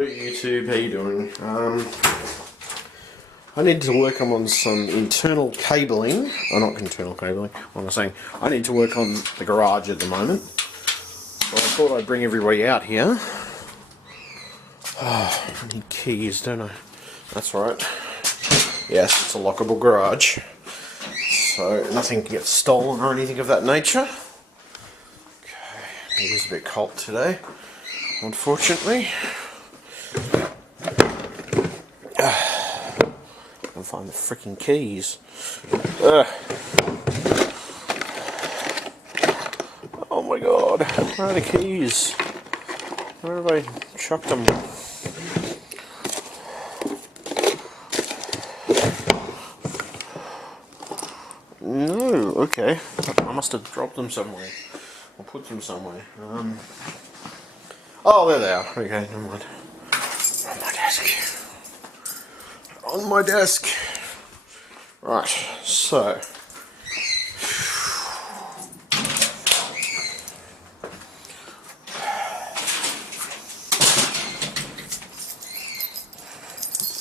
YouTube, how you doing? I need to work on some internal cabling. Oh, not internal cabling. What am I saying? I need to work on the garage at the moment. So I thought I'd bring everybody out here. Oh, I need keys, don't I? That's right. Yes, it's a lockable garage. So nothing can get stolen or anything of that nature. Okay, it is a bit cold today, unfortunately. And find the freaking keys. Oh my god, where are the keys? Where have I chucked them? No, okay. I must have dropped them somewhere. Or put them somewhere. Oh, there they are. Okay, never mind. On my desk. On my desk. Right, so. Let's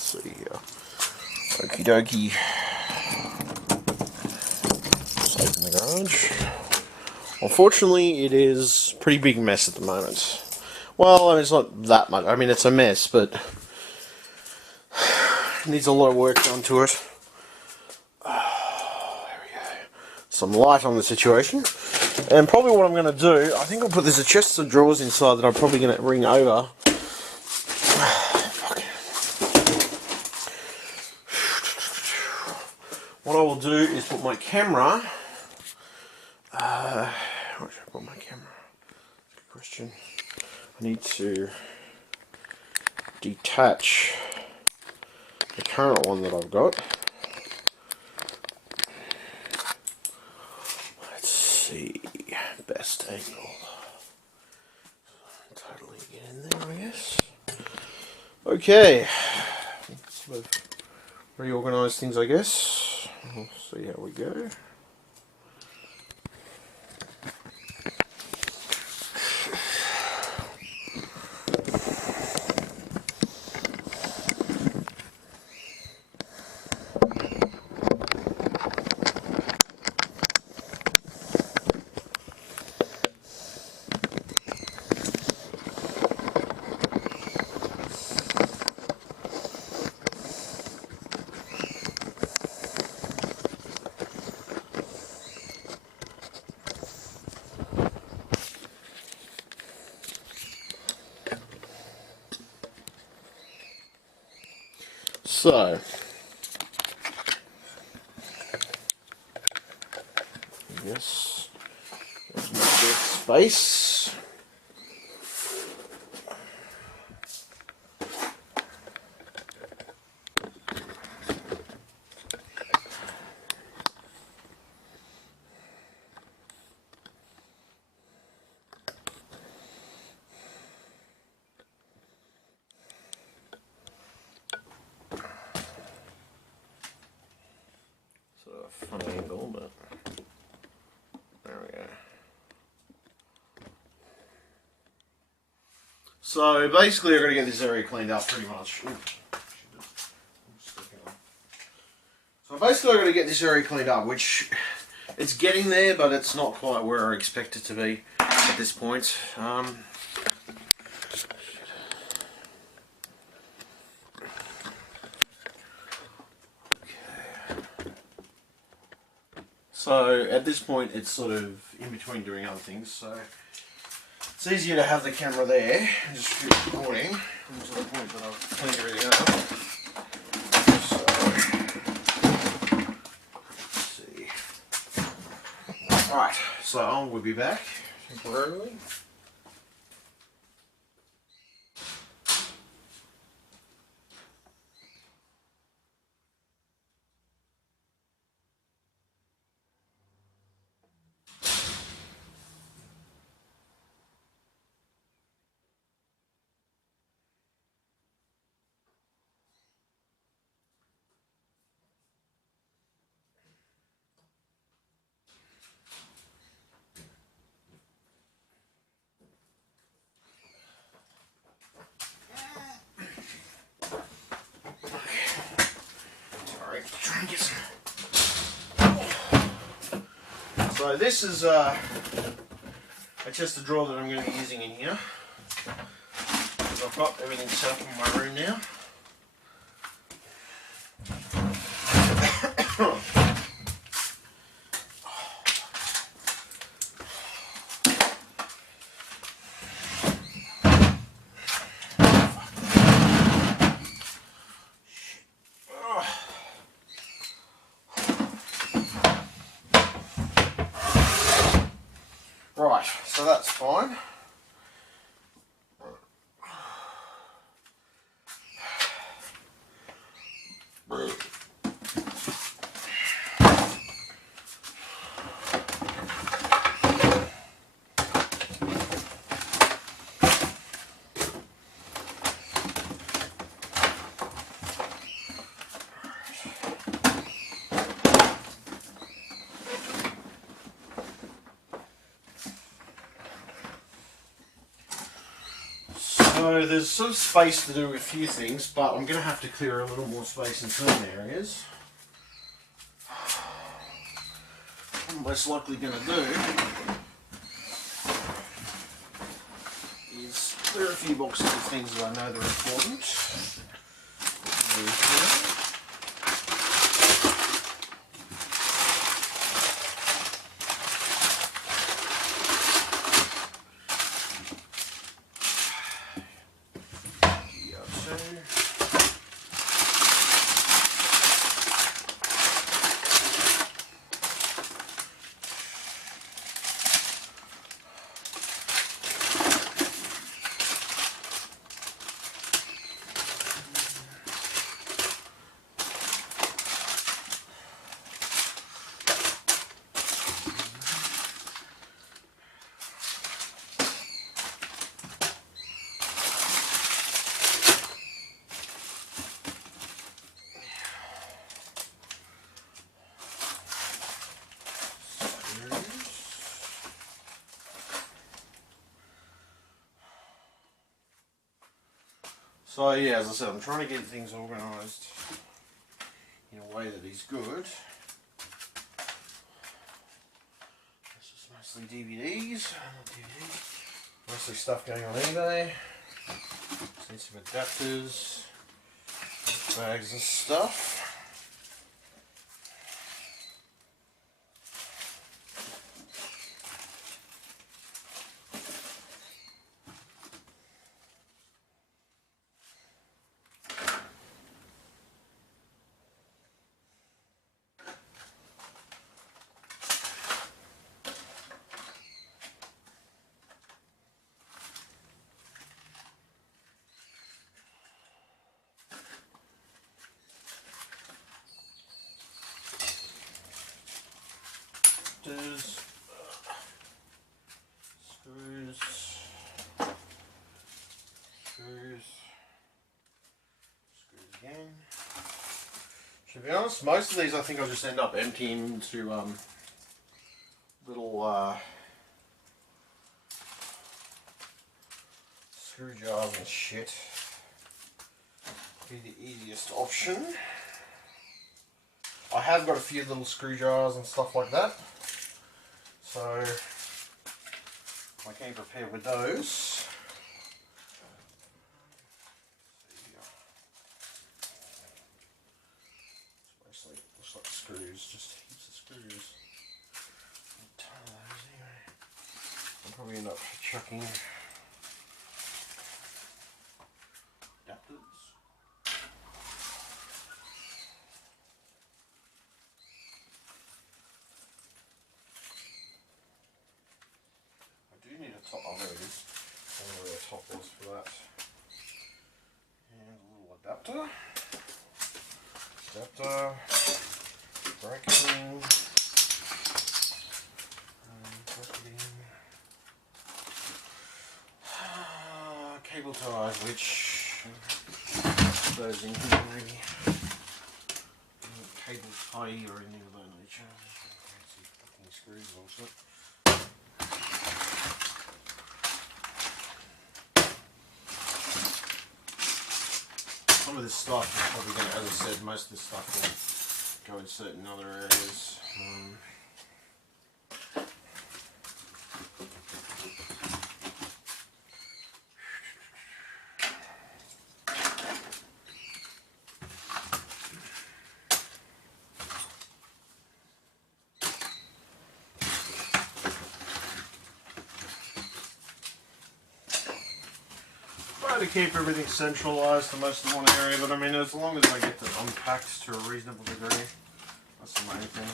see here. Okie dokie. Safe in the garage. Unfortunately, it is a pretty big mess at the moment. Well, I mean, it's not that much. I mean, it's a mess, but it needs a lot of work done to it. There we go. Some light on the situation. And probably what I'm going to do, I think I'll put, there's a chest of drawers inside that I'm probably going to bring over. What I will do is put my camera. Where should I put my camera? Good question. I need to detach the current one that I've got. Let's see, best angle. Totally get in there, I guess. Okay, sort of reorganise things, I guess. We'll see how we go. So, yes, there's my big space. Funny angle, but there we go. So basically, I've got to get this area cleaned up pretty much. So basically, I've got to get this area cleaned up, which it's getting there, but it's not quite where I expect it to be at this point. So at this point it's sort of in between doing other things, so it's easier to have the camera there and just keep recording until the point that I've cleaned everything up. So, let's see. Right, so I will be back temporarily. So this is a chest of drawer that I'm going to be using in here. I've got everything set up in my room now. Right, so that's fine. So there's some space to do a few things, but I'm going to have to clear a little more space in certain areas. What I'm most likely going to do is clear a few boxes of things that I know that are important. So yeah, as I said, I'm trying to get things organised in a way that is good. This is mostly DVDs, mostly stuff going on eBay. Just need some adapters, bags of stuff. Screws again. To be honest, most of these I think I'll just end up emptying into little screw jars and shit. Be the easiest option. I have got a few little screw jars and stuff like that, so I came prepared with those. It's mostly looks like screws, just heaps of screws. A ton of those anyway. I'll probably end up chucking adapters. I do need a top. Oh, there it is. I don't know where the top was for that. And a little adapter. Bracketing, cable ties, which those in here maybe. Cable tie or anything of that nature. Fancy fucking screws also. Some of this stuff is probably going to, as I said, most of this stuff will go in certain other areas. to keep everything centralised to most of one area, but I mean, as long as I get them unpacked to a reasonable degree, that's the main thing.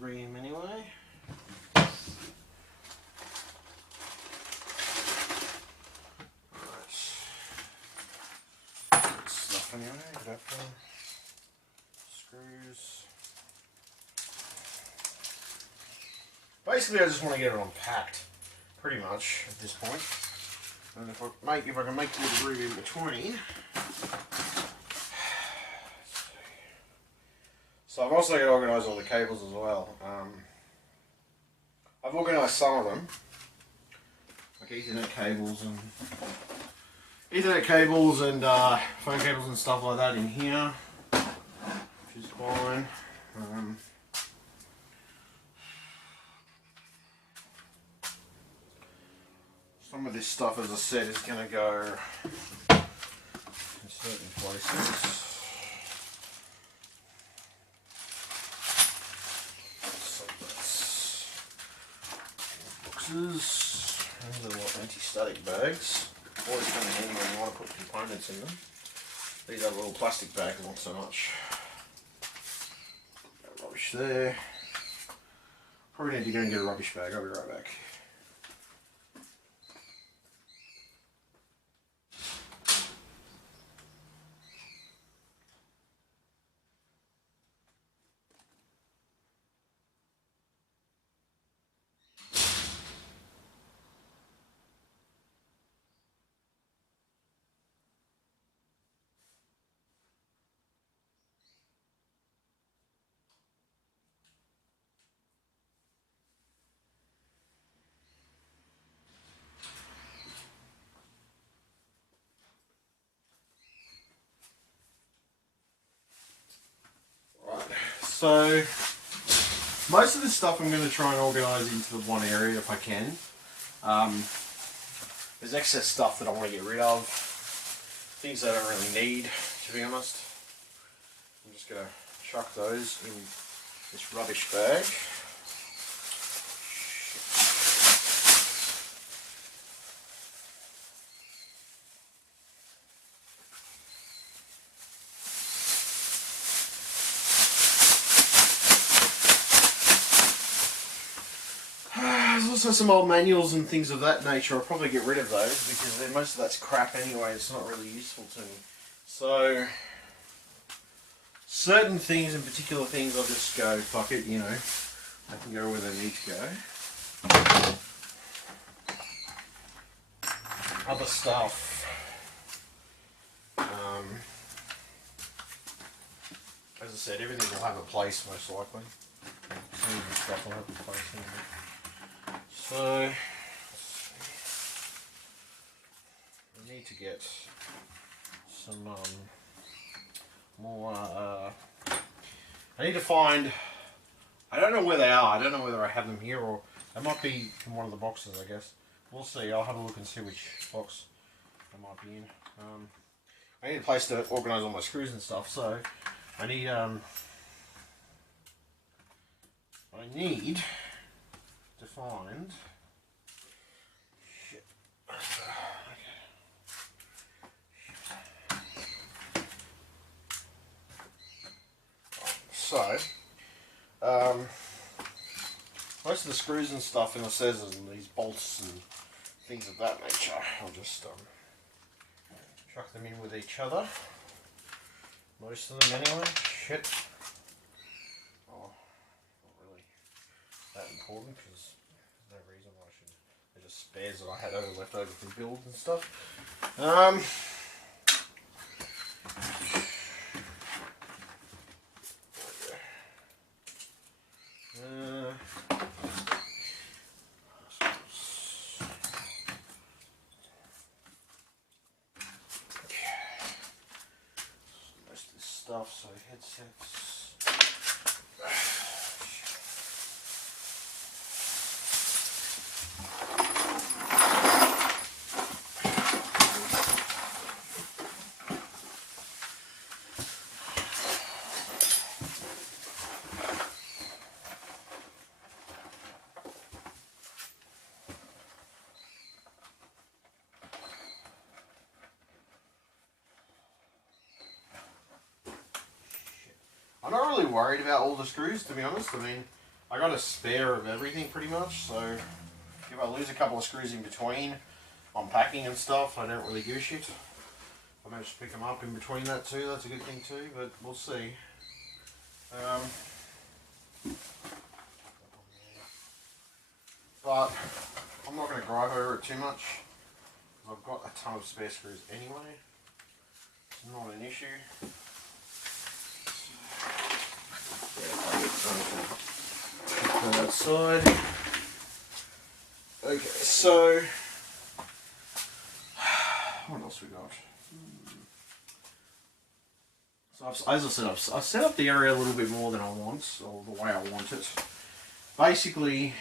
Ream anyway. Right. Stuff anyway, adapter, screws. Basically, I just want to get it unpacked, pretty much at this point. And if I can make a little room in between. So I've also got to organise all the cables as well. I've organised some of them, like Ethernet cables and phone cables and stuff like that in here, which is fine. Some of this stuff, as I said, is going to go in certain places. Boxes and little anti-static bags. Always kind of handy when you want to put components in them. These are little plastic bags, not so much. No rubbish there. Probably need to go and get a rubbish bag. I'll be right back. So, most of this stuff I'm going to try and organise into one area if I can. There's excess stuff that I want to get rid of, things that I don't really need, to be honest. I'm just going to chuck those in this rubbish bag. There's also some old manuals and things of that nature. I'll probably get rid of those because most of that's crap anyway. It's not really useful to me. So, certain things and particular things I'll just go, fuck it, you know. I can go where they need to go. Other stuff. As I said, everything will have a place most likely. Some of the stuff will have a place anyway. So, I need to get some more, I need to find, I don't know where they are, I don't know whether I have them here or they might be in one of the boxes, I guess. We'll see, I'll have a look and see which box they might be in. I need a place to organise all my screws and stuff, so I need to find shit. So, most of the screws and stuff in the scissors and these bolts and things of that nature, I'll just chuck them in with each other. Most of them anyway. Shit. Oh, not really that important because there's no reason why I should. They're just spares that I had left over from builds and stuff. stuff, so headsets. I'm not really worried about all the screws, to be honest. I mean, I got a spare of everything pretty much, so if I lose a couple of screws in between, unpacking and stuff, I don't really give a shit. I managed to pick them up in between that too, that's a good thing too, but we'll see. But I'm not going to gripe over it too much. I've got a ton of spare screws anyway. It's not an issue. Put that side. Okay, so what else we got? So as I said, I've set up the area a little bit more than I want, or the way I want it. Basically,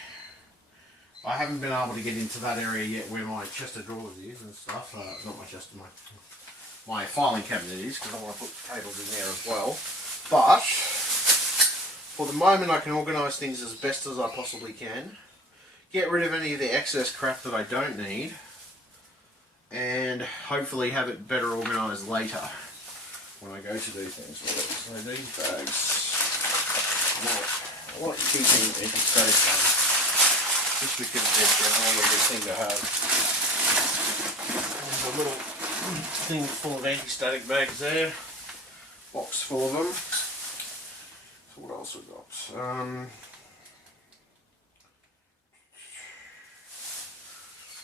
I haven't been able to get into that area yet where my chest of drawers is and stuff. Not my chest, my filing cabinet is, because I want to put cables in there as well. But for the moment, I can organise things as best as I possibly can. Get rid of any of the excess crap that I don't need, and hopefully have it better organised later when I go to do things with it. So these bags, I like keeping anti-static ones, just because they're generally a good thing to have. There's a little thing full of anti-static bags there, box full of them. So what else we got?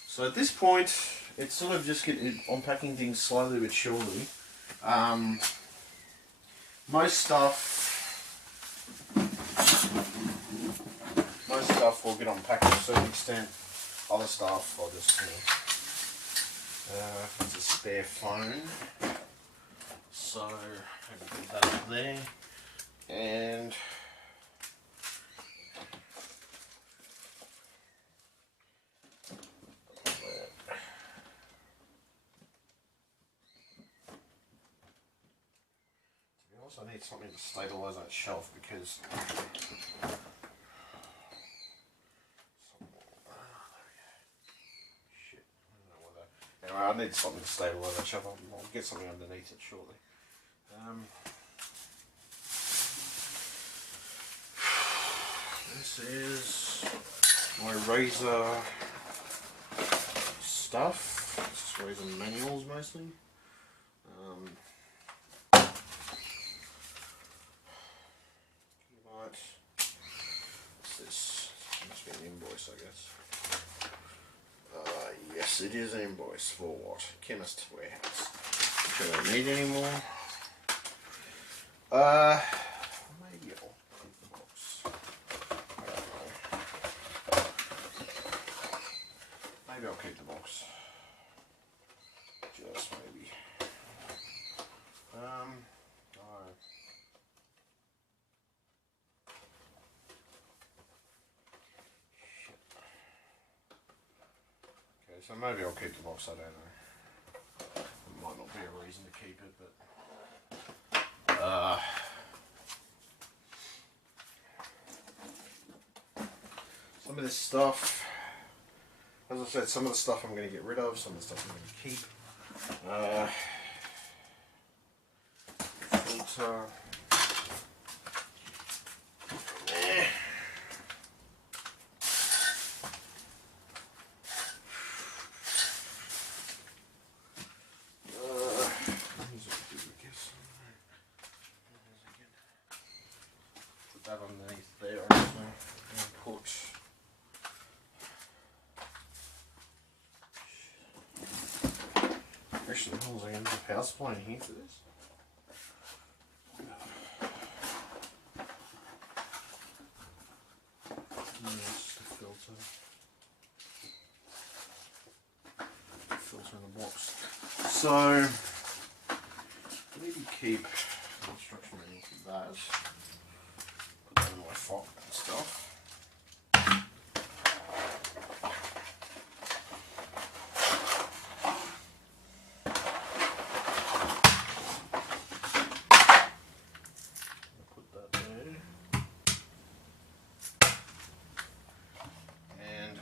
So at this point, it's sort of just unpacking things slowly but surely. Most stuff will get unpacked to a certain extent. Other stuff, I'll just, it's a spare phone, so I can put that up there, and I need something to stabilise that shelf because anyway, I need something to stabilise that shelf. I'll get something underneath it shortly. This is my razor stuff. It's razor manuals mostly. What's this? It must be an invoice, I guess. Yes, it is an invoice for what? Chemist Warehouse. Which I don't need anymore. Maybe I'll keep the box. I don't know. Maybe I'll keep the box. Just maybe. So maybe I'll keep the box, I don't know. It might not be a reason to keep it, but some of this stuff, as I said, some of the stuff I'm going to get rid of, some of the stuff I'm going to keep. Filter. That underneath there, actually, and put actually the hell's I going to put power supply in here for this? No, it's just a filter. Filter in the box. So maybe keep the instruction that. Put that in my fop and stuff. Put that there. And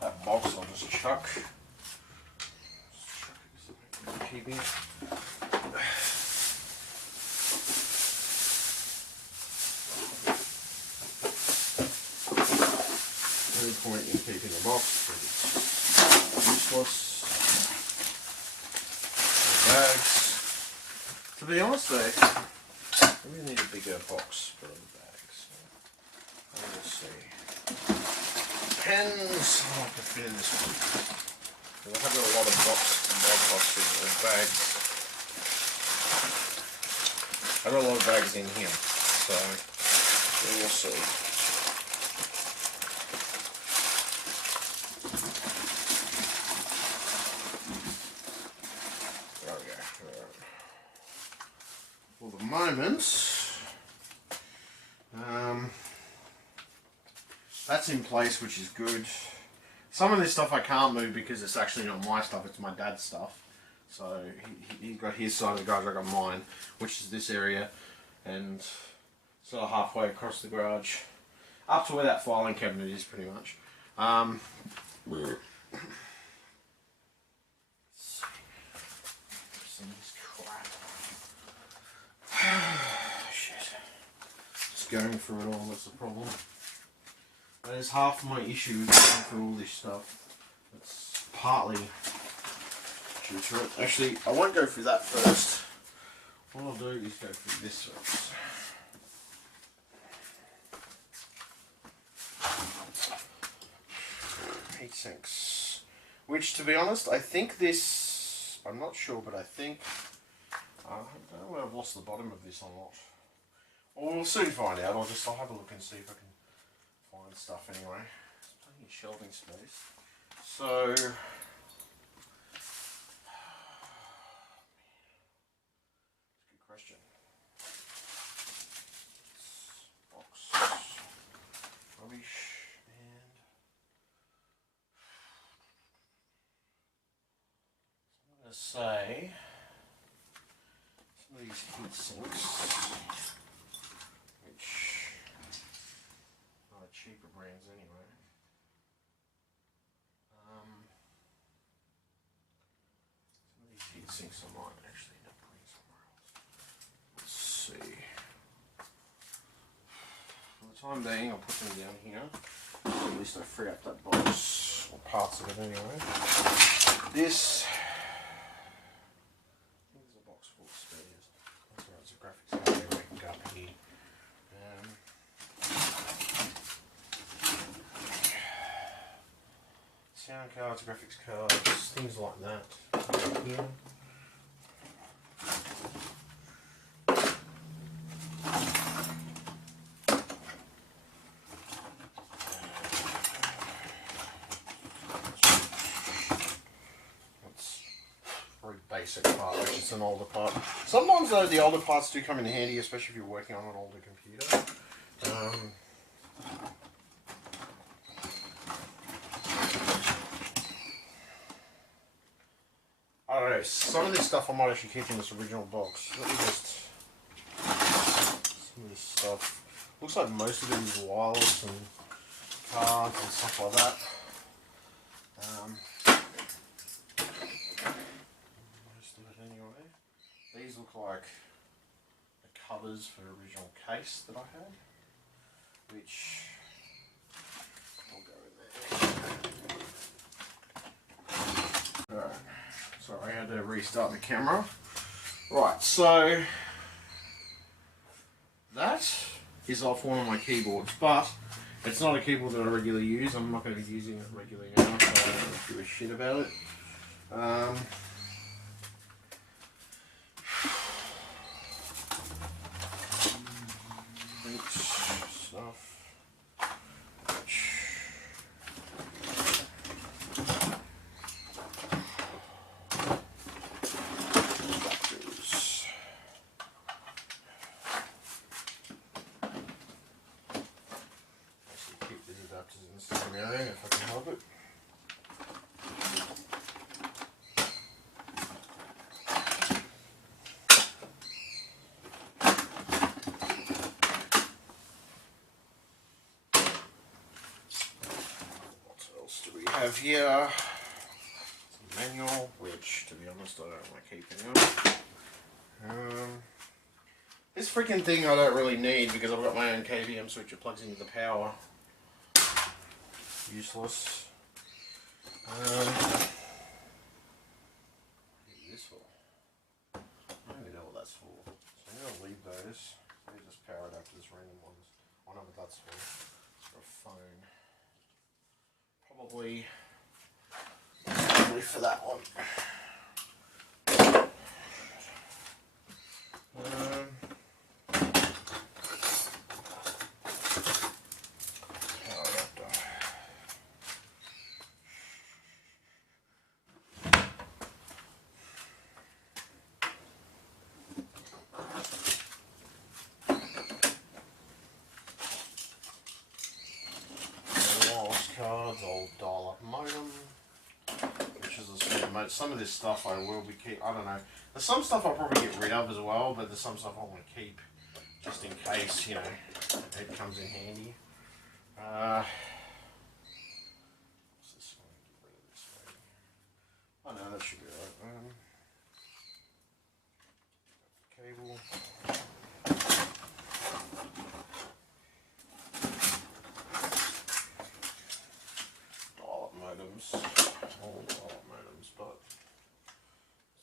that box I'll just chuck. Keeping it. No point in keeping the box because it's useless. No bags. To be honest though, I really need a bigger box for the bags. Let's see. Pens. I like to fit in this one. I have got a lot of boxes and bags. I've got a lot of bags in here, so we'll see. There we go. For the moment, that's in place, which is good. Some of this stuff I can't move because it's actually not my stuff, it's my dad's stuff. So he got his side of the garage, I got mine, which is this area, and sort of halfway across the garage, up to where that filing cabinet is pretty much. Let's see. Some of this crap. Shit. Just going through it all, that's the problem. That is half my issue with going through all this stuff. It's partly due to it. Actually, I won't go through that first. What I'll do is go through this first. Heat sinks. Which, to be honest, I think this... I'm not sure, but I think... I don't know if I've lost the bottom of this or not. Well, we'll soon find out. I'll have a look and see if I can find stuff anyway. There's plenty of shelving space. So that's a good question. Box, rubbish, and so I'm going to say some of these heat sinks, which cheaper brands anyway. Some of these heat sinks I might actually end up putting somewhere else. Let's see. For the time being, I'll put them down here. So at least I free up that box, or parts of it anyway. This, I think there's a box full of spares. That's right, it's a graphics card anyway, I can go up here. Sound cards, graphics cards, things like that. Here. That's a very basic part, which is an older part. Sometimes though the older parts do come in handy, especially if you're working on an older computer. I don't know, some of this stuff I might actually keep in this original box. Let me just... Some of this stuff. Looks like most of it is wireless and cards and stuff like that. Most of it anyway. These look like the covers for the original case that I had. Which... I'll go in there. Alright. Sorry, I had to restart the camera. Right, so that is off one of my keyboards, but it's not a keyboard that I regularly use. I'm not going to be using it regularly now, so I don't give a shit about it. Stuff. have here some manual, which to be honest I don't want to keep anyway. This freaking thing I don't really need because I've got my own KVM switch that plugs into the power. Useless. What is this for? I don't even know what that's for. So I'm going to leave those. They're just power adapters, random ones. I know what that's for. It's for a phone. Probably for that one. Cards, I'll dial up modem, which is a certain mode. Some of this stuff I will be keep. I don't know. There's some stuff I'll probably get rid of as well, but there's some stuff I want to keep just in case, you know, it comes in handy. What's this one? Get rid of this maybe. Oh no, that should be right. Cable. All modems, but as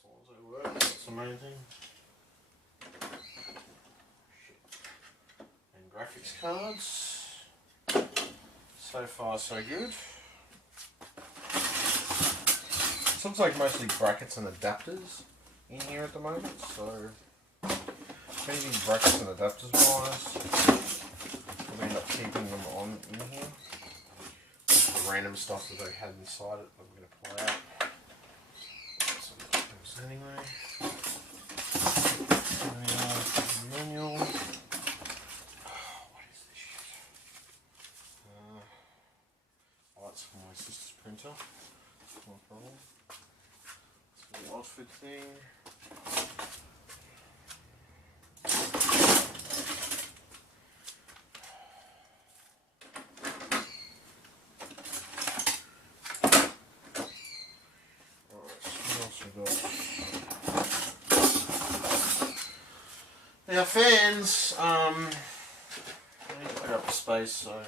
long as they work, that's the main thing. And graphics cards. So far, so good. This looks like mostly brackets and adapters in here at the moment, so maybe brackets and adapters wise, we'll end up keeping them on in here. Random stuff that they had inside it that we're going to pull out. Some things anyway. Manual. What is this shit? Oh, that's for my sister's printer. No problem. It's a little outfit thing. Now fans, I need to clear up the space, so okay.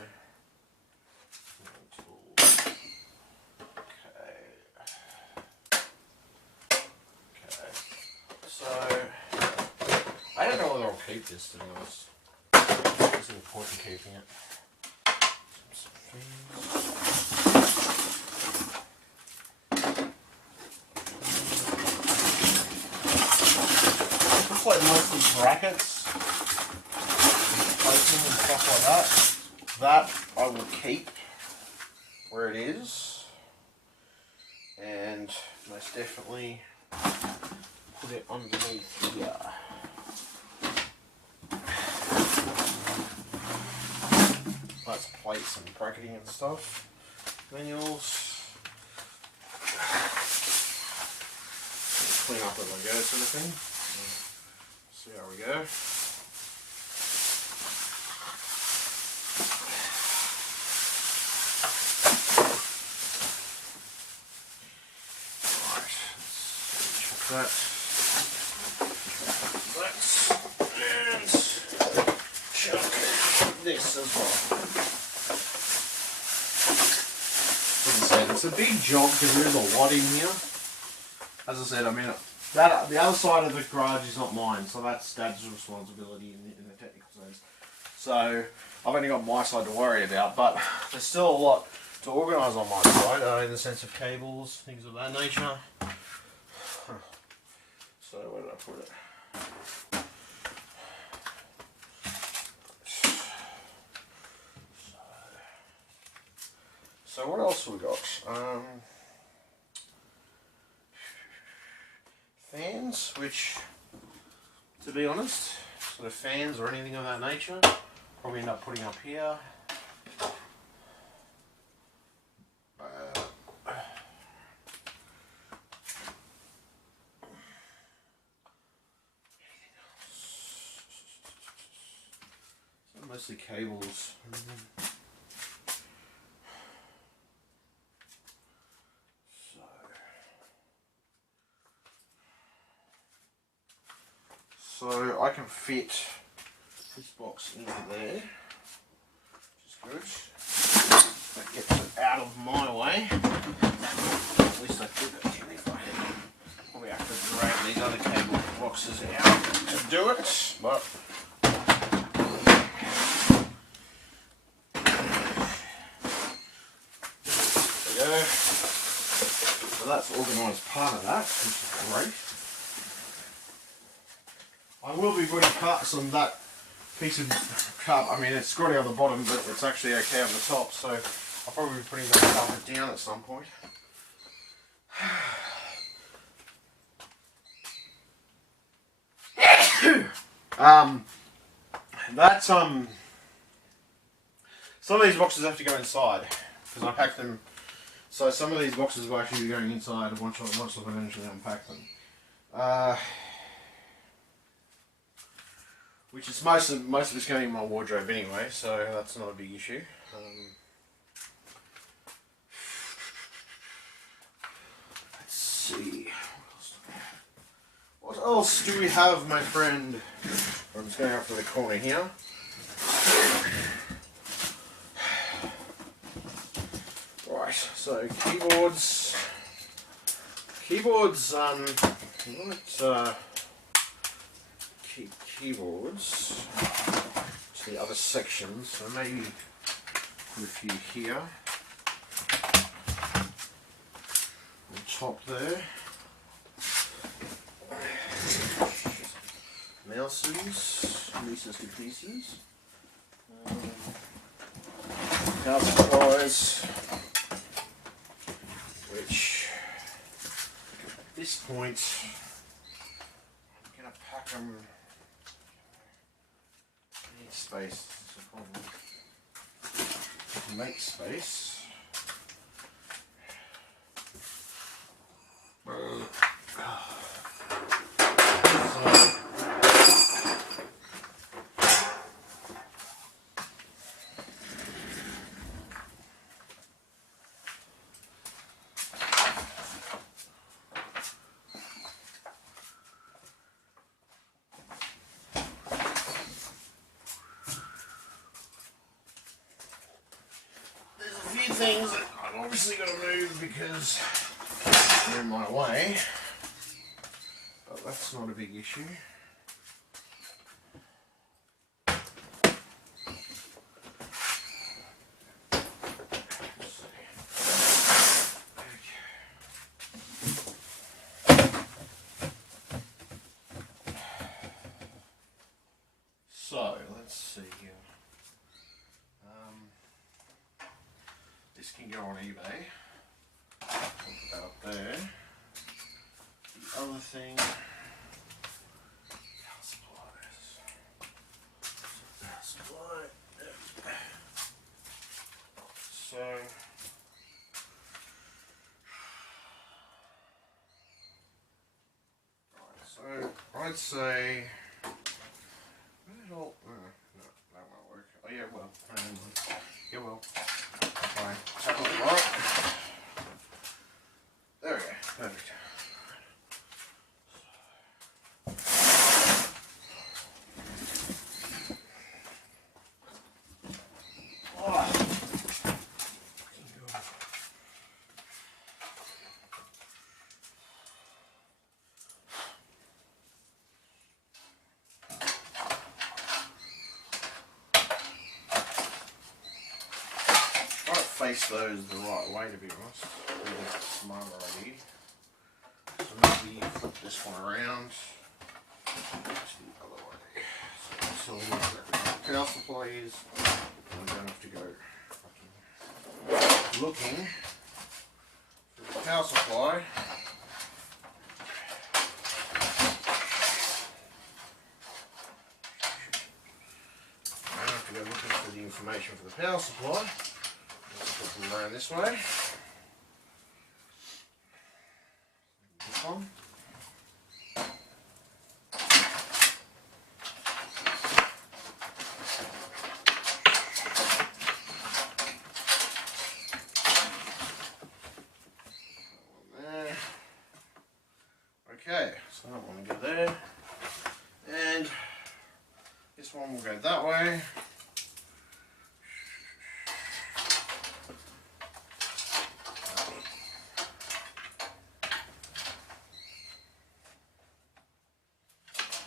So I don't know whether I'll keep this, to be honest. There's no point in keeping it. Looks like mostly brackets and placing and stuff like that. That I will keep where it is, and most definitely put it underneath here. That's plates and bracketing and stuff. Manuals. Clean up as I go, sort of thing. See how we go. Right, let's chuck that. And chuck this as well. As I said, it's a big job because there is a lot in here. As I said, I mean, the other side of the garage is not mine, so that's Dad's responsibility in the technical sense. So I've only got my side to worry about, but there's still a lot to organise on my side, in the sense of cables, things of that nature. So where did I put it? So what else have we got? Fans, which, to be honest, sort of fans or anything of that nature, probably end up putting up here. So mostly cables. So I can fit this box into there, which is good. That gets it out of my way. At least I think I can if I probably have to drag these other cable boxes out to do it, but there we go. So that's organised part of that, which is great. I will be putting parts on that piece of cup. I mean, it's scrawny on the bottom, but it's actually okay on the top, so I'll probably be putting that carpet down at some point. Some of these boxes have to go inside because I packed them. So some of these boxes will actually be going inside once I've eventually unpacked them. Which is most of it's going in my wardrobe anyway, so that's not a big issue. Let's see. What else do we have, my friend? I'm just going up to the corner here. Right, so keyboards. Keyboards, keep keyboards to the other sections, so maybe put a few here. On top there. Mouses, pieces to pieces. Power supplies, which at this point I'm going to pack them. I need space, that's a problem. Make space. Things that I've obviously got to move because they're in my way, but that's not a big issue. So let's see here. This can go on eBay. Put that up there. The other thing, power supplies. Power supply. So I'd say. No, that won't work. Oh yeah, well, it will. Fine. That will work. There we go. Perfect. Face those the right way, to be honest. Be a smarter idea. So maybe flip this one around to the other way. So that's all the power supply is. I don't have to go looking for the power supply. I don't have to go looking for the information for the power supply. Put them around this way. This one. There. Okay, so that one will go there. And way.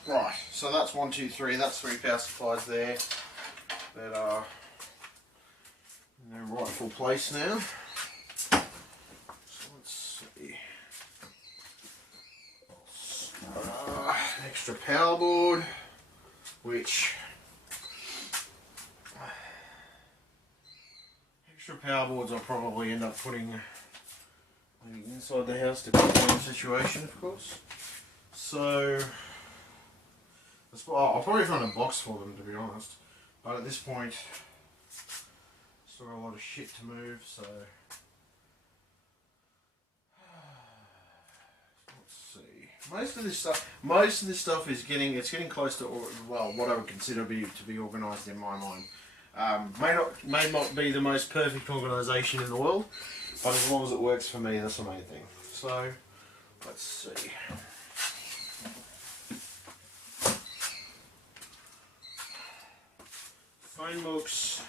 Right, so that's 1, 2, 3. That's 3 power supplies there that are in their rightful place now. So let's see. Extra power board, which extra power boards I'll probably end up putting maybe inside the house depending on the situation, of course. So I'll probably find a box for them, to be honest. But at this point, still got a lot of shit to move, so let's see. Most of this stuff is getting close to, well, what I would consider to be organised in my mind. May not be the most perfect organisation in the world, but as long as it works for me, that's the main thing. So let's see. Phone books,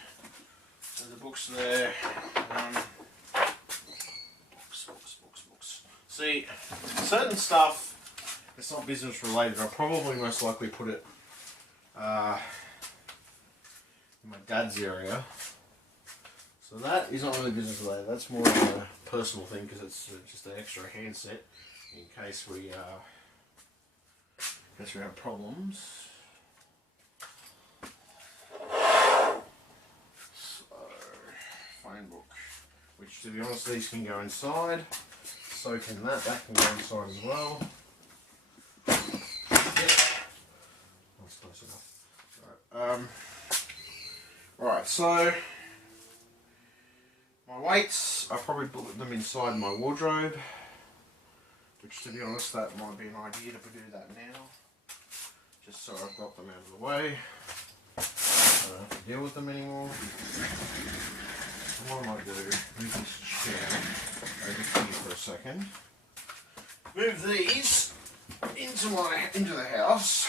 there's the books there, books. See, certain stuff, it's not business related, I'll probably most likely put it in my dad's area. So that is not really business related, that's more of a personal thing because it's just an extra handset in case we have problems. Phone book, which to be honest these can go inside, so can that can go inside as well. Yep. That's close enough. Right, so my weights, I probably put them inside my wardrobe, which to be honest that might be an idea to do that now, just so I've got them out of the way, so I don't have to deal with them anymore. What I might do, move this chair over here for a second. Move these into the house.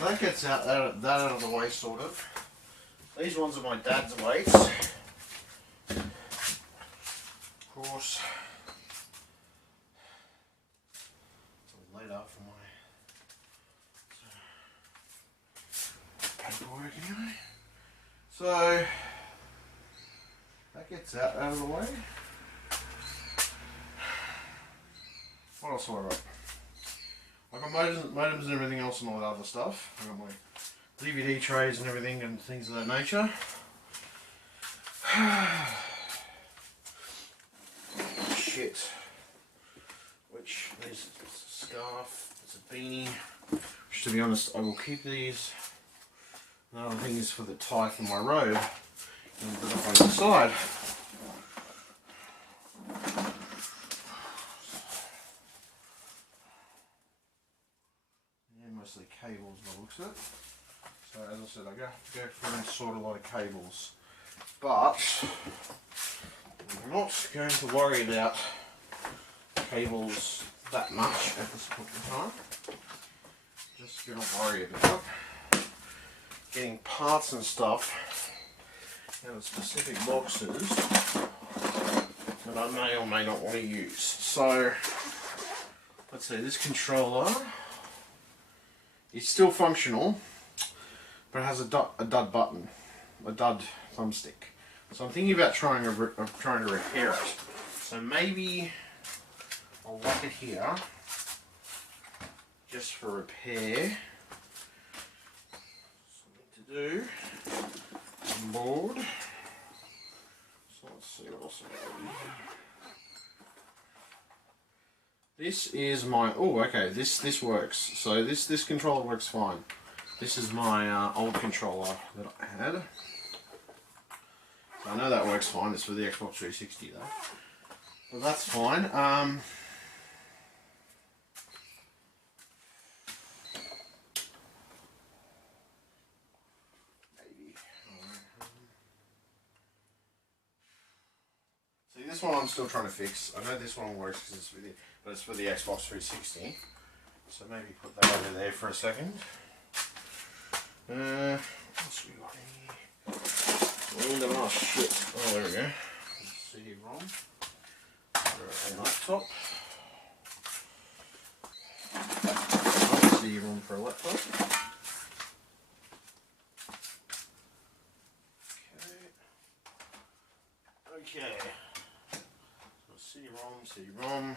That gets that out of the way, sort of. These ones are my dad's weights. Of course, it's all laid up for my paperwork anyway. So that gets that out of the way. What else have I got? I've got modems and everything else and all that other stuff. I've got my DVD trays and everything and things of that nature. Shit. Which is a scarf, it's a beanie. Which to be honest, I will keep these. Another thing is for the tie for my robe. And put it up on the side. Mostly cables by the looks of it. So as I said, I have to go through and sort a lot of cables. But I'm not going to worry about cables that much at this point in time. just do not worry about getting parts and stuff out of specific boxes that I may or may not want to use. So let's see, this controller is still functional, but it has a dud button, a dud thumbstick. So I'm thinking about trying to repair it. So maybe I'll whack it here just for repair. Something to do on board. So let's see what else I got. This is my, oh okay, this works. So this controller works fine. This is my old controller that I had. So I know that works fine. It's for the Xbox 360 though. But that's fine. Maybe. See, this one I'm still trying to fix. I know this one works because it's with it, but it's for the Xbox 360. So maybe put that over there for a second. What else we got here? Oh shit. Oh, there we go. CD-ROM. For a laptop. CD-ROM for a laptop. Okay. So CD-ROM.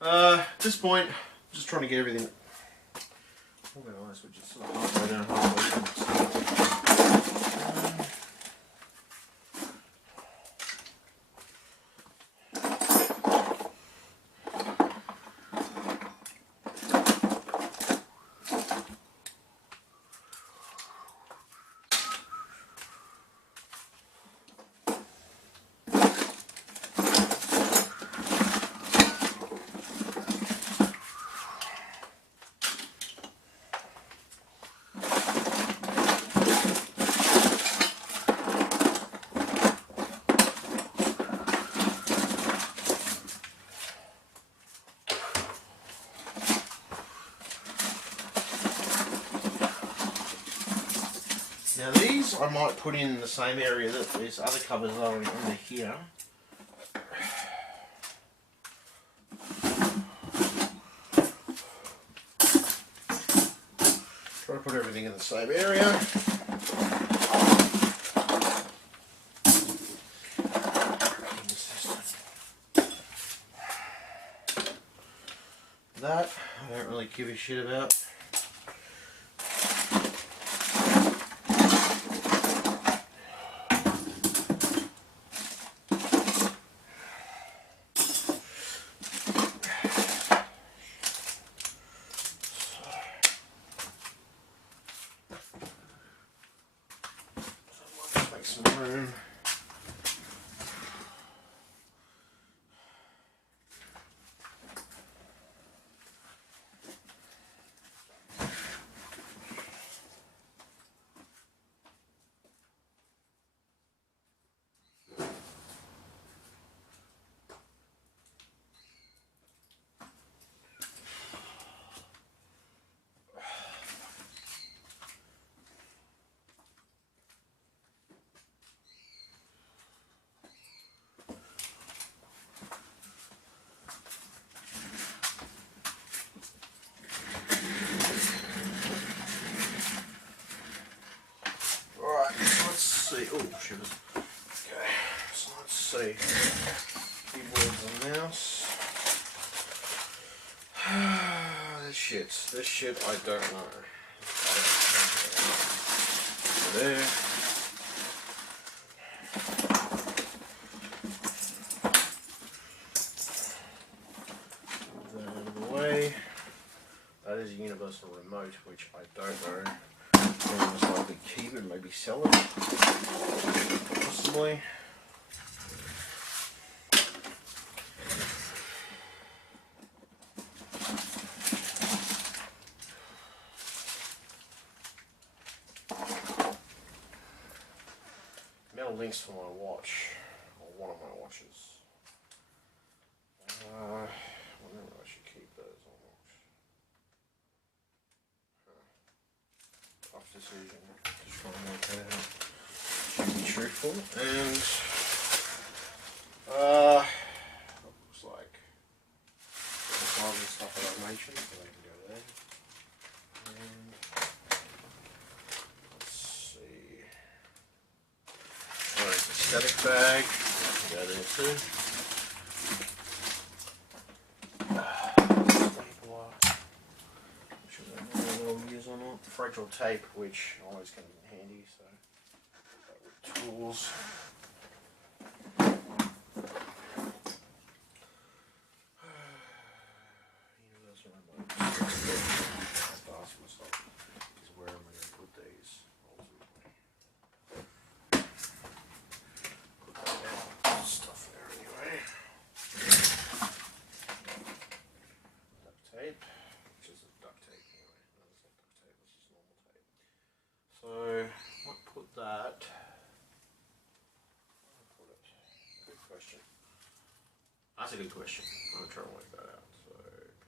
At this point, just trying to get everything organised, which is sort of halfway down, halfway down. Now these I might put in the same area that these other covers are under here. Try to put everything in the same area. That I don't really give a shit about. Some room. Oh, shivers. Okay, so let's see. Keyboards and mouse. This shit I don't know. There. Move that out of the way. That is a universal remote, which I don't know. Just likely keep it, maybe sell it, possibly. Metal links for my watch, or one of my watches. I wonder if I should keep those or not. tough decision to try and work that out. To be truthful, and looks like the size and stuff that I've mentioned, so they can go there. And let's see. Alright, the static bag, go there too. Or not. Fragile tape, which always comes in handy, so with tools. I ask myself is where am I going to put these? Put that stuff there anyway. Duct tape, which is a duct tape anyway. No, it's not duct tape, it's just normal tape. So I might put that. Good question. That's a good question. I'm gonna try and work that out. So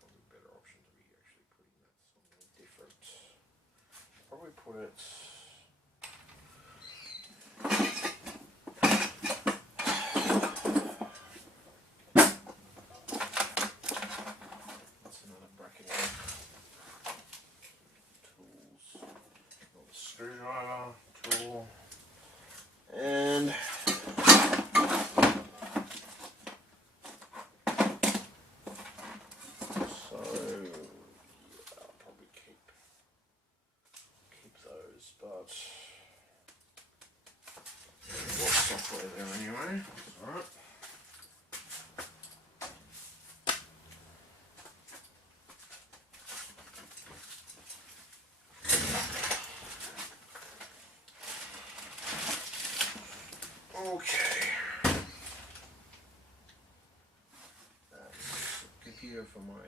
probably a better option to be actually putting that somewhere different. Probably put it. That's another bracket. Tools. Another screwdriver tool. And but what software there anyway. Alright. Okay. That's a computer for my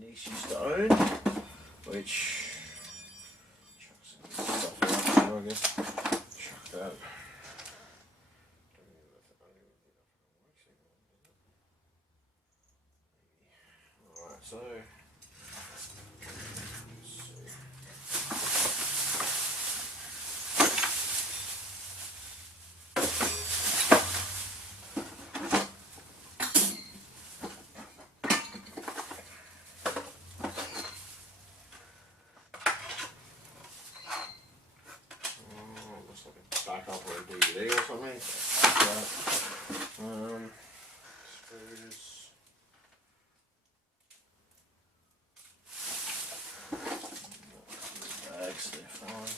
niece used to own, which I guess chuck that. Alright, so let's see. Backup or a DVD or something. Screws. Bags, they're fine.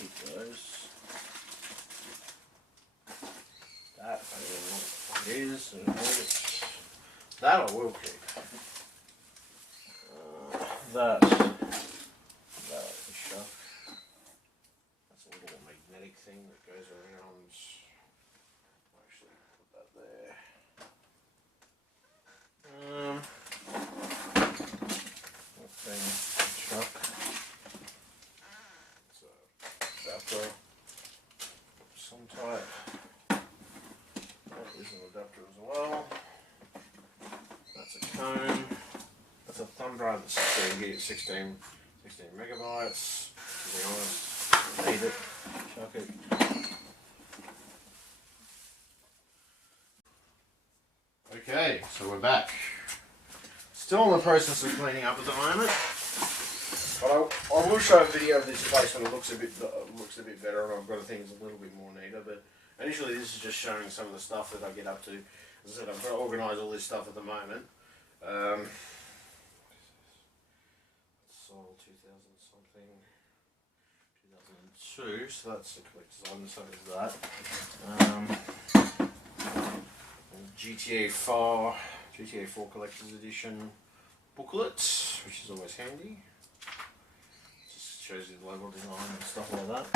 Keep those. That I don't know what it is. That I will keep. That I can shove. Magnetic thing that goes around. I'll actually put that there. That thing, chuck. It's a adapter, some type. That is an adapter as well. That's a cone. That's a thumb drive that's 16 megabytes. To be honest, I need it. Chuck it. Okay, so we're back. Still in the process of cleaning up at the moment, but I will show a video of this place when it looks a bit better and I've got things a little bit more neater. But initially, this is just showing some of the stuff that I get up to. As I said, I've got to organise all this stuff at the moment. Sold 2000 something. 2002, so that's the collector's item, so is that. GTA 4 collector's edition booklet, which is always handy. Just shows you the logo design and stuff like that.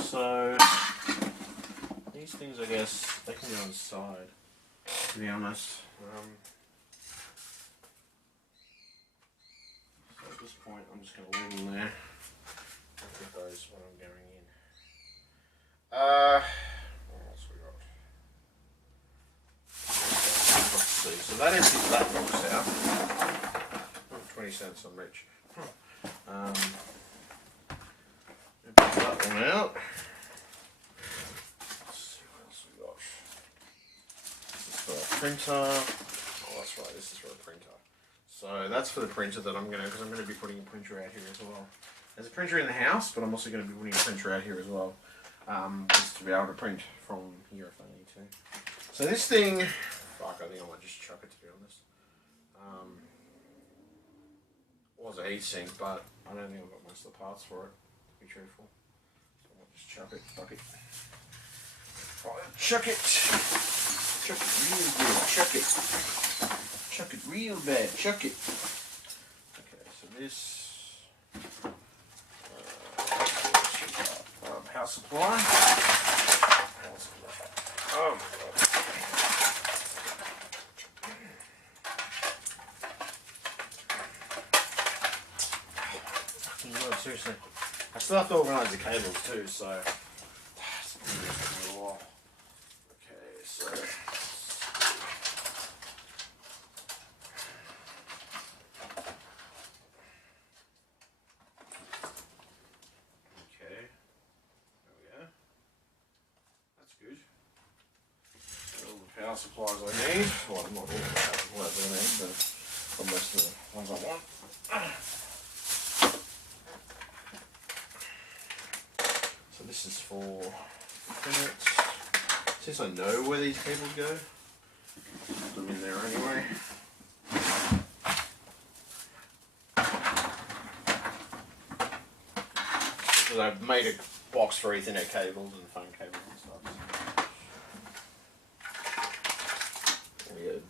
So these things, I guess, they can go on the side, to be honest. So at this point, I'm just going to leave them there. I'll get those when I'm going in. What else we got? Let's see. So that empties that box out. 20 cents, I'm rich. one out. Let's see what else we got. This is for a printer. Oh, that's right, this is for a printer. So that's for the printer that because I'm going to be putting a printer out here as well. There's a printer in the house, but I'm also going to be putting a printer out here as well. Just to be able to print from here if I need to. So this thing, fuck, I think I might just chuck it to be honest. Was a heatsink, but I don't think I've got most of the parts for it, to be truthful. So I'll just chuck it, fuck it. I'll chuck it. Chuck it real good, chuck it. Chuck it real bad, chuck it. Okay, so this power supply. Oh my god. Fucking god, seriously. I still have to organise the cables too, so. Okay, so. Power supplies I need. Well, not all the power supplies I need, but most of the ones I want. So this is for Ethernet. Since I know where these cables go, put them in there anyway. Because I've made a box for Ethernet cables and phone cables and stuff.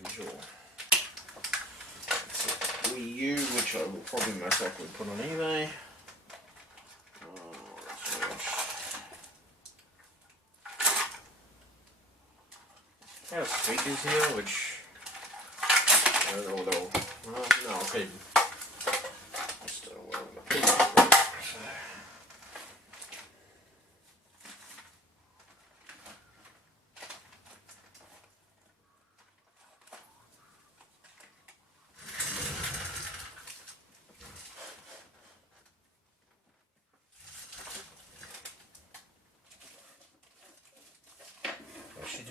Visual. That's a Wii U, which I will probably most likely put on eBay. There are speakers here, which I don't know what they'll. No, I'll keep them. Just don't know what I'm going to put them.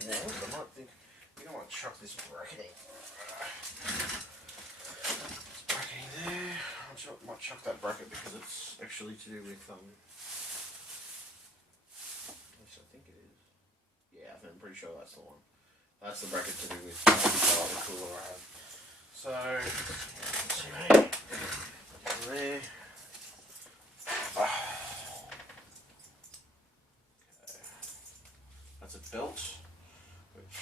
I might think, you know what, chuck this bracketing. This bracketing there. I might chuck that bracket because it's actually to do with, yes, I think it is. Yeah, I'm pretty sure that's the one. That's the bracket to do with the other cooler I have. So, let's see, mate. There. Okay. That's a belt. Which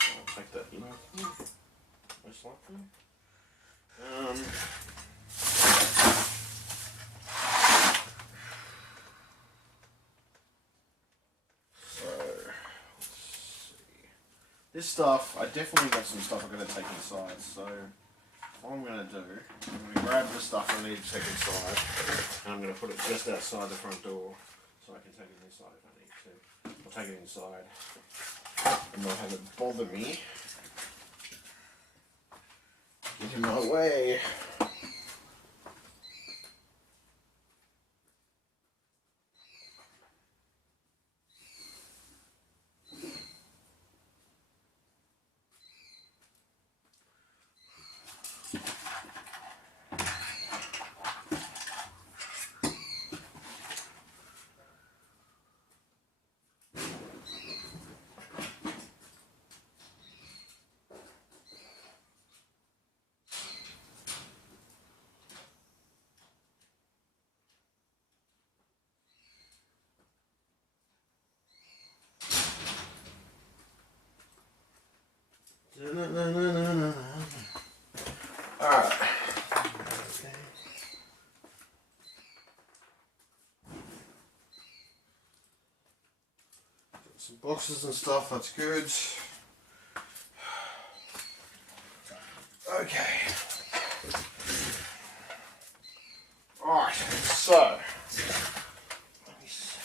I'll take that in most likely. So let's see. This stuff, I definitely got some stuff I'm going to take inside. So what I'm going to do, I'm going to grab the stuff I need to take inside, and I'm going to put it just outside the front door, so I can take it inside if I need to. I'll take it inside and not have it bother me. Get in my way. Alright. Some boxes and stuff, that's good. Okay. Alright, so let me see.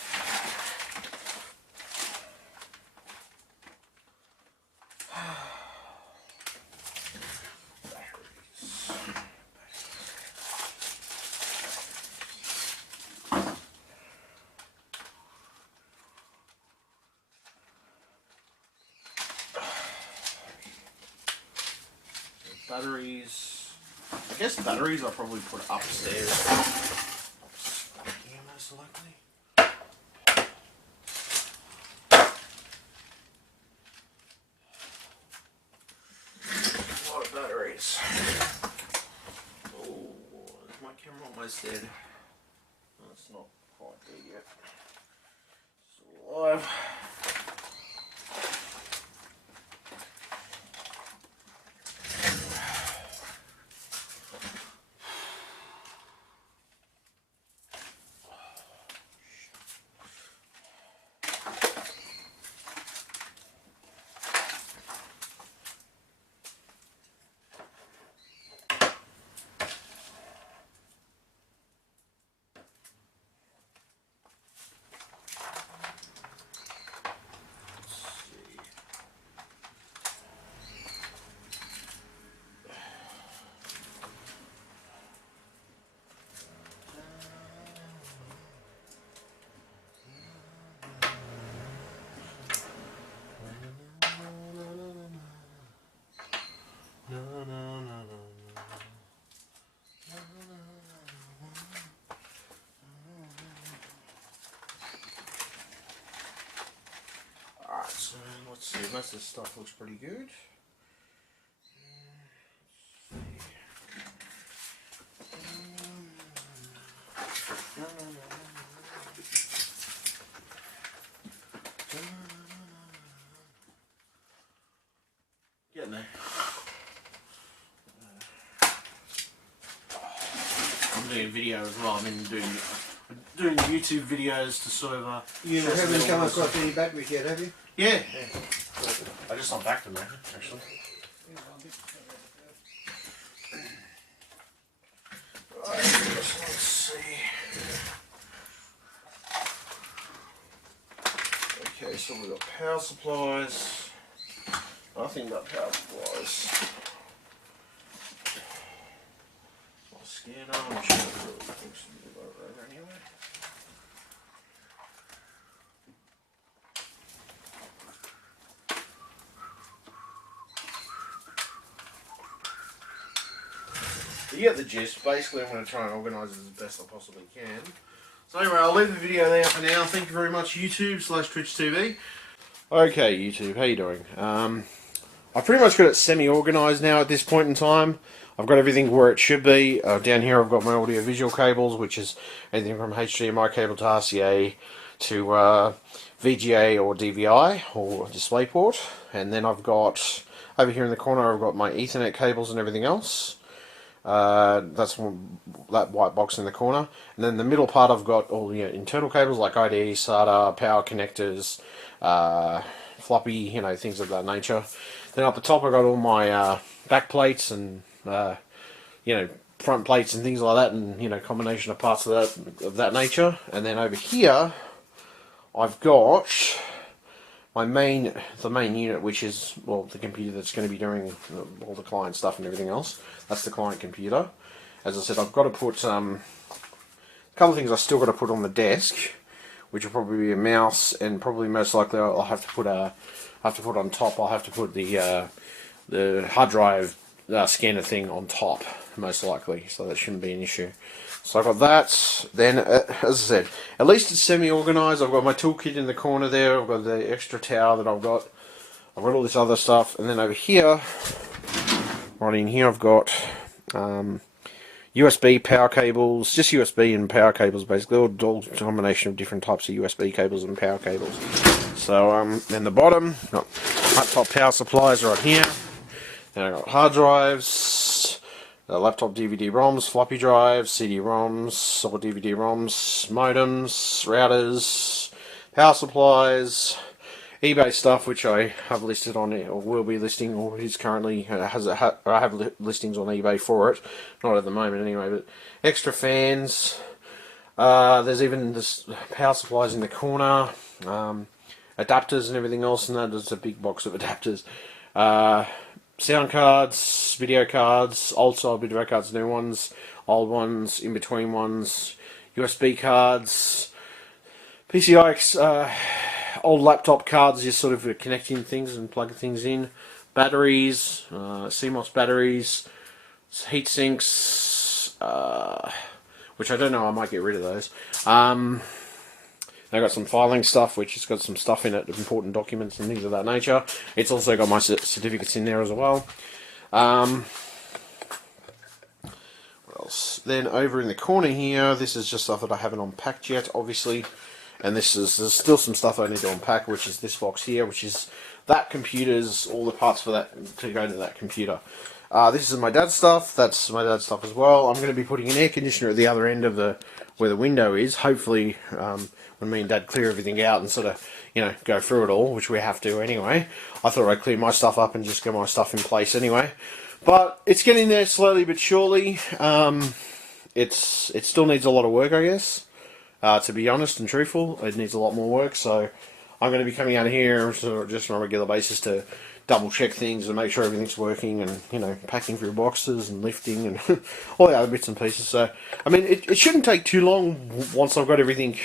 Batteries. I guess batteries I'll probably put upstairs. Yeah, most likely. A lot of batteries. Oh, is my camera almost dead? No, it's not quite dead yet. Still alive. Alright, so let's see, most of this stuff looks pretty good. Getting there. I'm doing a video as well. I've been doing YouTube videos to sort of. You haven't come across any batteries yet, have you? Yeah. I just unpacked them, actually. Right, let's see. Okay, so we've got power supplies. Nothing but power supplies. My scanner, I'm sure it really thinks to do that right anyway. You get the gist. Basically, I'm going to try and organise this as best I possibly can. So anyway, I'll leave the video there for now. Thank you very much, YouTube/Twitch TV. Okay, YouTube, how you doing? I've pretty much got it semi-organised now at this point in time. I've got everything where it should be. Down here I've got my audio-visual cables, which is anything from HDMI cable to RCA to VGA or DVI or DisplayPort. And then I've got, over here in the corner, I've got my Ethernet cables and everything else. That's that white box in the corner. And then the middle part I've got all the internal cables like IDE, SATA, power connectors, floppy, things of that nature. Then up the top I've got all my back plates and front plates and things like that, and combination of parts of that nature. And then over here I've got the main unit, which is, well, the computer that's going to be doing all the client stuff and everything else. That's the client computer. As I said, I've got to put a couple of things I've still got to put on the desk, which will probably be a mouse, and probably most likely I'll have to put on top. I'll have to put the hard drive scanner thing on top, most likely. So that shouldn't be an issue. So I've got that. Then, as I said, at least it's semi-organised. I've got my toolkit in the corner there. I've got the extra tower that I've got. I've got all this other stuff, and then over here, right in here, I've got USB power cables, just USB and power cables basically, all a combination of different types of USB cables and power cables. So then the bottom, got laptop power supplies right here. Then I've got hard drives, laptop DVD-ROMs, floppy drives, CD-ROMs, or DVD-ROMs, modems, routers, power supplies, eBay stuff, which I have listed on it, or will be listing, or is currently I have listings on eBay for it, not at the moment anyway. But extra fans. There's even this power supplies in the corner, adapters and everything else, and that is a big box of adapters. Sound cards, video cards, old style video cards, new ones, old ones, in between ones, USB cards, PCI. Old laptop cards, just sort of connecting things and plugging things in. batteries, CMOS batteries, heat sinks, which I don't know, I might get rid of those. They've got some filing stuff, which has got some stuff in it, important documents and things of that nature. It's also got my certificates in there as well. What else? Then over in the corner here, this is just stuff that I haven't unpacked yet, obviously. And there's still some stuff I need to unpack, which is this box here, which is that computer's, all the parts for that to go into that computer. This is my dad's stuff. That's my dad's stuff as well. I'm going to be putting an air conditioner at the other end of where the window is. Hopefully, when me and Dad clear everything out and sort of, you know, go through it all, which we have to anyway. I thought I'd clear my stuff up and just get my stuff in place anyway. But it's getting there slowly but surely. It still needs a lot of work, I guess. To be honest and truthful, it needs a lot more work. So I'm going to be coming out here sort of just on a regular basis to double check things and make sure everything's working, and, you know, packing through boxes and lifting and all the other bits and pieces. So I mean, it shouldn't take too long once I've got everything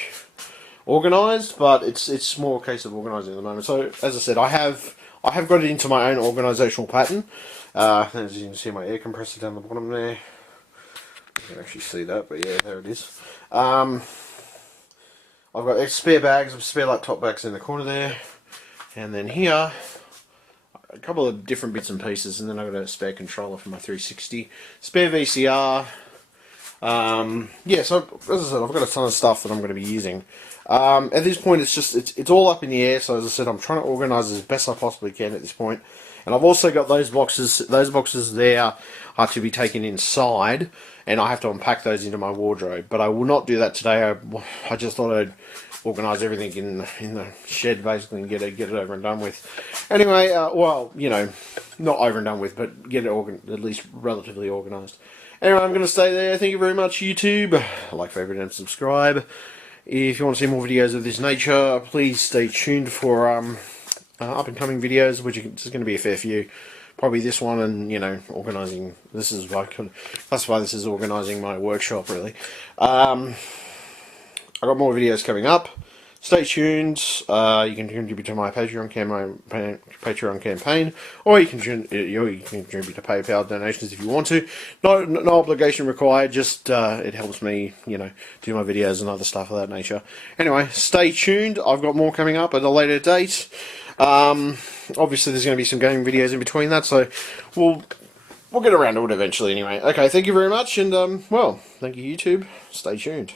organised, but it's more a case of organising at the moment. So as I said, I have got it into my own organisational pattern. As you can see, my air compressor down the bottom there. You can actually see that, but yeah, there it is. I've got spare bags, spare laptop bags in the corner there, and then here a couple of different bits and pieces, and then I've got a spare controller for my 360, spare VCR. Yeah, so as I said, I've got a ton of stuff that I'm going to be using. At this point, it's all up in the air. So as I said, I'm trying to organise as best I possibly can at this point. And I've also got those boxes. Those boxes there are to be taken inside, and I have to unpack those into my wardrobe. But I will not do that today. I just thought I'd organise everything in the shed basically and get it over and done with. Anyway, well, you know, not over and done with, but get it at least relatively organised. Anyway, I'm going to stay there. Thank you very much, YouTube. Like, favourite, and subscribe. If you want to see more videos of this nature, please stay tuned for up and coming videos, which is going to be a fair few. Probably this one, and, you know, organising. This is what I can classify this as organising my workshop, really. I've got more videos coming up. Stay tuned. You can contribute to my Patreon campaign, or you can contribute to PayPal donations if you want to. No obligation required. Just it helps me, you know, do my videos and other stuff of that nature. Anyway, stay tuned. I've got more coming up at a later date. Obviously, there's going to be some gaming videos in between that, so we'll get around to it eventually. Anyway, okay. Thank you very much, and well, thank you, YouTube. Stay tuned.